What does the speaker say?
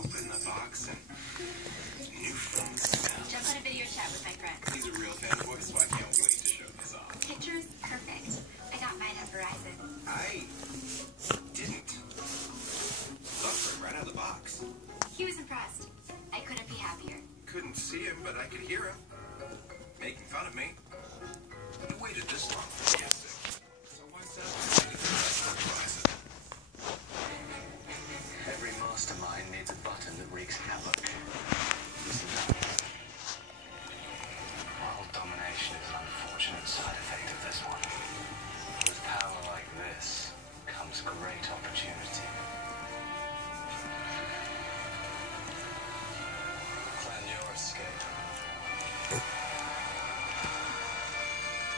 open the box and new phone. Jump on a video chat with my friend. He's a real fanboy, so I can't wait to show this off. Pictures perfect. I got mine at Verizon. Hi.